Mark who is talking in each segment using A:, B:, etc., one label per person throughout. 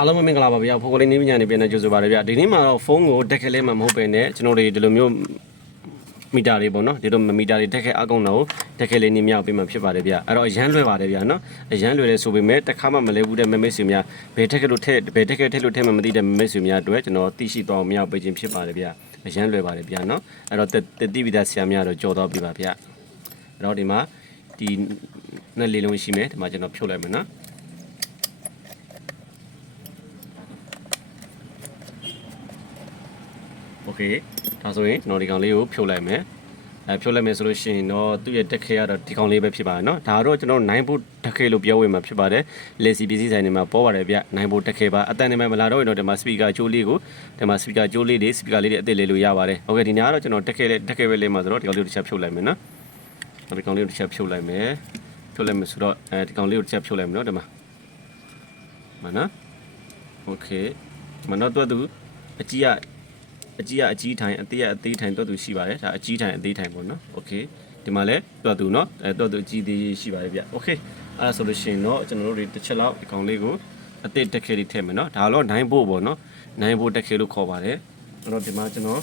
A: အားလုံးပဲမင်္ဂလာပါဗျာဖိုကလေးနေပညာနေပြန်နေကြိုဆိုပါရဗျာဒီနေ့မှာတော့ဖုန်းကိုတက်ခဲလေးမှမဟုတ်ပဲねကျွန်တော်တွေဒီလိုမျိုးမီတာတွေပေါ့နော်ဒီလိုမီတာတွေတက်ခဲအကောင်တော့တက်ခဲလေးနေမြောက်ပေးမှဖြစ်ပါတယ်ဗျာအဲ့တော့အရန်လွယ်ပါတယ်ဗျာနော်အရန်လွယ်တယ်ဆိုပေမဲ့တစ်ခါမှမလဲဘူးတဲ့မမေ့စီများဘယ်တက်ခဲလို့ထည့်ဘယ်တက်ခဲထည့်လို့ထည့်မှမသိတဲ့မမေ့စီများအတွက်ကျွန်တော်သိရှိသွားအောင်မြောက်ပေးခြင်းဖြစ်ပါတယ်ဗျာအရန်လွယ်ပါတယ်ဗျာနော်အဲ့တော့တက်တိပိဒါဆရာများတော့ကြော်တော့ပြပါဗျာအဲ့တော့ဒီမှာဒီနှစ်လေးလုံးရှိမယ်ဒီမှာကျွန်တော်ဖြုတ်လိုက်မယ်နော် โอเคဒါဆိုရင်ကျွန်တော်ဒီကောင်လေးကိုဖြုတ်လိုက်မယ်အဲဖြုတ်လိုက်မယ်ဆိုလို့ရှိရင်တော့သူ့ရဲ့တက်ခဲကတော့ဒီကောင်လေးပဲဖြစ်ပါတယ်เนาะဒါတော့ကျွန်တော်9ဘုတ်တက်ခဲလို့ပြောဝေမှာဖြစ်ပါတယ်လေစီပစ္စည်းဆိုင်တွေမှာပေါ်ပါတယ်ဗျ9ဘုတ်တက်ခဲပါအတန်နေမှာမလာတော့ရင်တော့ဒီမှာစပီကာကျိုးလေးကိုဒီမှာစပီကာကျိုးလေးတွေစပီကာလေးတွေအသစ်လေးလို့ရပါတယ်โอเคဒီညကတော့ကျွန်တော်တက်ခဲလေးတက်ခဲပဲလေးမှာဆိုတော့ဒီကောင်လေးကိုတစ်ချက်ဖြုတ်လိုက်မယ်เนาะဒီကောင်လေးကိုတစ်ချက်ဖြုတ်လိုက်မယ်ဖြုတ်လိုက်မယ်ဆိုတော့အဲဒီကောင်လေးကိုတစ်ချက်ဖြုတ်လိုက်မယ်เนาะဒီမှာမနော်โอเคမနော်တော့သူအကြီးက အကြီးကအကြီးထိုင်အသေးကအသေးထိုင်တော့သူရှိပါတယ်ဒါအကြီးထိုင်အသေးထိုင်ပေါ့နော်โอเคဒီမှာလည်းတော့သူเนาะအဲတော့သူအကြီးသေးရှိပါတယ်ဗျโอเคအဲဒါဆိုလို့ရှိရင်တော့ကျွန်တော်တို့တွေတစ်ချက်လောက်ဒီကောင်လေးကိုအသေးတက်ခဲလေးထည့်မယ်เนาะဒါတော့9ဘို့ပေါ့เนาะ9ဘို့တက်ခဲလို့ခေါ်ပါတယ်အဲ့တော့ဒီမှာကျွန်တော်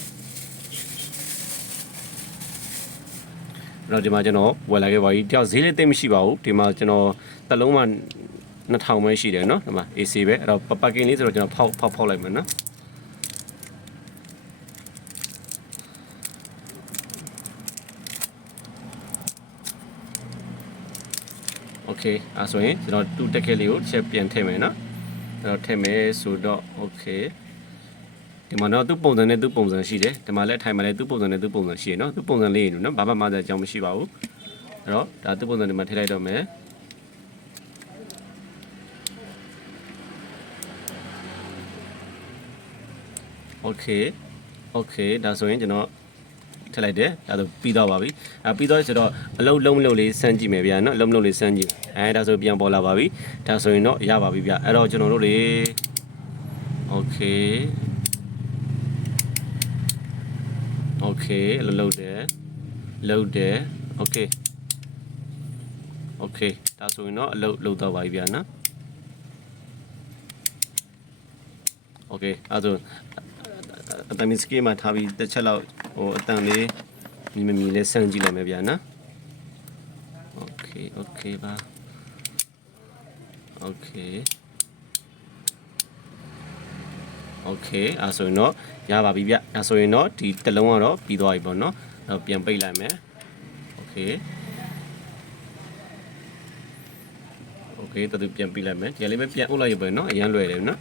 A: အဲ့တော့ဒီမှာကျွန်တော်ဝယ်လာခဲ့ပါပြီတယောက်ဈေးလေးသိမ့်မရှိပါဘူးဒီမှာကျွန်တော်တစ်လုံးမှ2000ပဲရှိတယ်เนาะဒီမှာ AC ပဲအဲ့တော့ပပကင်းလေးဆိုတော့ကျွန်တော်ဖောက်ဖောက်ဖောက်လိုက်မယ်เนาะ โอเคအဲဆိုရင်ကျွန်တော်တူတက်ခဲလေးကိုတစ်ချက်ပြန်ထည့်မယ်နော်ကျွန်တော်ထည့်မယ်ဆိုတော့โอเคဒီမှာတော့သူ့ပုံစံနဲ့သူ့ပုံစံရှိတယ်ဒီမှာလည်းထိုင်မှာလည်းသူ့ပုံစံနဲ့သူ့ပုံစံရှိရနော်သူ့ပုံစံလေးနော်ဘာမှမသက်အကြောင်းမရှိပါဘူးအဲ့တော့ဒါသူ့ပုံစံဒီမှာထည့်လိုက်တော့မယ်โอเคโอเคဒါဆိုရင်ကျွန်တော် ထည့်လိုက်တယ်ဒါဆိုပြီးတော့ပါပြီအဲပြီးတော့ဆိုတော့အလုံးလုံးမလုံးလေးစမ်းကြည့်မယ်ဗျာနော်အလုံးမလုံးလေးစမ်းကြည့်အဲဒါဆိုပြန်ပေါ်လာပါပြီဒါဆိုရင်တော့ရပါပြီဗျအဲ့တော့ကျွန်တော်တို့တွေโอเคโอเคအလုံးလုံးတယ်လုံးတယ်โอเคโอเคဒါဆိုရင်တော့အလုံးလုံးတော့ပါပြီဗျာနော်โอเคအဲဆို အတမင်စကီမှာထားပြီးတစ်ချက်လောက် ဟိုအတန်လေးမြင်မမြင်လေးစမ်းကြည့်လိုက်မယ်ဗျာနော်โอเคโอเคပါโอเคโอเคအဲဆိုရင်တော့ရပါပြီဗျအဲဆိုရင်တော့ဒီတစ်လုံးကတော့ပြီးသွားပြီပေါ့နော်တော့ပြန်ပိတ်လိုက်မယ်โอเคโอเคတော်သူပြန်ပိတ်လိုက်မယ်ဒီကလေးပဲပြန်အုပ်လိုက်ရပဲเนาะအရန်လွယ်တယ်เนาะ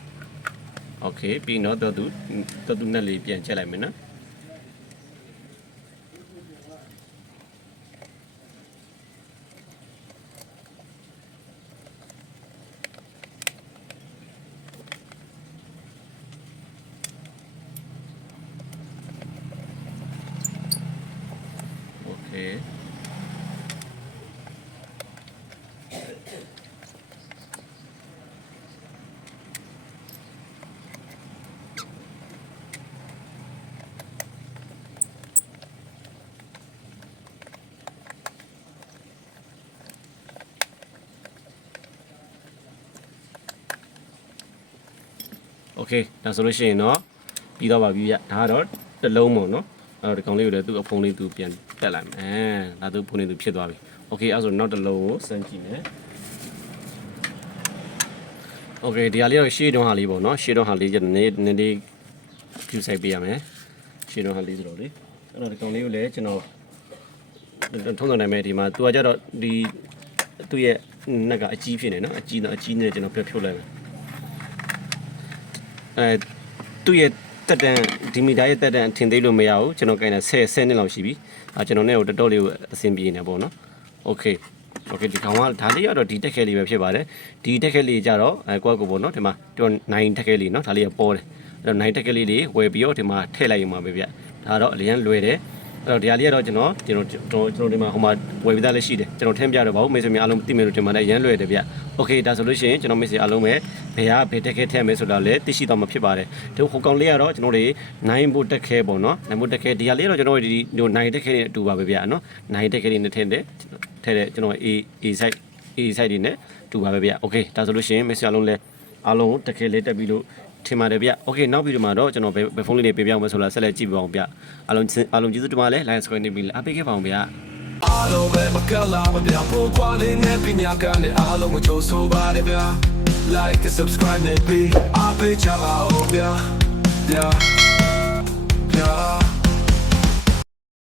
A: โอเคပြီးတော့တော်သူတော်သူနဲ့လေးပြန်ချက်လိုက်မယ်နော် โอเค โอเคဒါဆိုလို့ရှိရင်တော့ပြီးတော့ပါပြီဗျဒါကတော့တစ်လုံးပေါ့နော် အဲ့တော့ဒီကောင်လေးကိုလည်းသူ့အဖုံးလေးသူပြန်တက်လိုက်မယ်အဲဒါသူ့ဖုန်းလေးသူဖြစ်သွားပြီโอเคအဲ့ဆိုနောက်တစ်လုံးကိုစမ်းကြည့်မယ်โอเคဒီဟာလေးတော့ရှေ့တုံးဟာလေးပေါ့နော်ရှေ့တုံးဟာလေးကျတော့နည်းနည်းလေးကျူဆိုင်ပေးရမယ်ရှေ့တုံးဟာလေးဆိုတော့လေအဲ့တော့ဒီကောင်လေးကိုလည်းကျွန်တော်ထုံးစံနိုင်မယ်ဒီမှာသူကကြတော့ဒီသူ့ရဲ့နက်ကအကြီးဖြစ်နေနော်အကြီးတော့အကြီးနဲ့ကျွန်တော်ပြတ်ဖြုတ်လိုက်မယ် အဲသူ့ရဲ့ တက်တန်ဒီမီတာရဲ့တက်တန်ထင်သေးလို့မရဘူးကျွန်တော်ကင်တာ10 10နှစ်လောက်ရှိပြီအဲကျွန်တော်နဲ့တော်တော်လေးကိုအဆင်ပြေနေပေါ့နော်โอเคโอเคဒီကောင်ကဒါလေးကတော့ဒီတက်ခဲလေးပဲဖြစ်ပါတယ်ဒီတက်ခဲလေးကြတော့အဲကွက်ကိုပေါ့နော်ဒီမှာတော့9တက်ခဲလေးနော်ဒါလေးကပေါ်တယ်အဲ့တော့9တက်ခဲလေးတွေဝယ်ပြီးတော့ဒီမှာထည့်လိုက်ရမှာပဲဗျဒါတော့အလျန်လွယ်တယ် အဲ့တော့ဒီဟာလေးကတော့ကျွန်တော်ကျွန်တော်ကျွန်တော်ဒီမှာဟိုမှာဝယ်ပြီးသားလည်းရှိတယ်ကျွန်တော်ထင်းပြတော့ပါဘူးမိတ်ဆွေများအားလုံးသိမယ်လို့ဒီမှာလည်းရမ်းလွယ်တယ်ဗျโอเคဒါဆိုလို့ရှိရင်ကျွန်တော်မိတ်ဆွေအားလုံးပဲဘယ်ဟာဘယ်တက်ခဲထည့်မယ်ဆိုတော့လည်းသိရှိတော့မှာဖြစ်ပါတယ်ဒီဟိုကောင်လေးကတော့ကျွန်တော်တွေ9ဘုတ်တက်ခဲပေါ့နော်9ဘုတ်တက်ခဲဒီဟာလေးကတော့ကျွန်တော်ဒီဒီ9တက်ခဲနဲ့အတူပါပဲဗျနော်9တက်ခဲလေးနဲ့ထည့်တယ်ထည့်တယ်ကျွန်တော် A A site A site တွေနဲ့တူပါပဲဗျโอเคဒါဆိုလို့ရှိရင်မိတ်ဆွေအားလုံးလည်း အားလုံးတကယ်လေးတက်ပြီးလို့ ထင်ပါတယ်ဗျ။ Okay နောက်ပြီးတော့မှတော့ကျွန်တော်ဘယ်ဘယ်ဖုန်းလေးတွေပေးပြအောင်မဆိုလားဆက်လက်ကြည့်ပြအောင်ဗျ။အားလုံးအားလုံးကျေးဇူးတင်ပါတယ် Line Square နေပြီလားအပေးခဲ့ပါအောင်ဗျ။
B: အားလုံးပဲမကလာမပြောင်းဖို့ကွာလေးနဲ့ပြညာကနေအားလုံးကိုချိုးဆိုပါတယ်ဗျာ Like and subscribe နဲ့ပြီးအပေးချပါဦးဗျာ Yeah Yeah